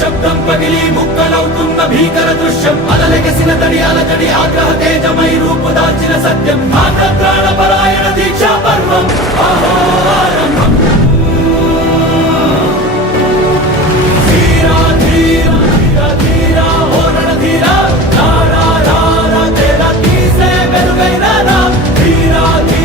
దుశ్శబ్దం పగిలి ముక్కలవుతున్న భీకర దృశ్యం అలలెగసిన తడి అలజడి ఆగ్రహ తేజమై రూపు దాల్చిన సత్యం ప్రాణపరాయ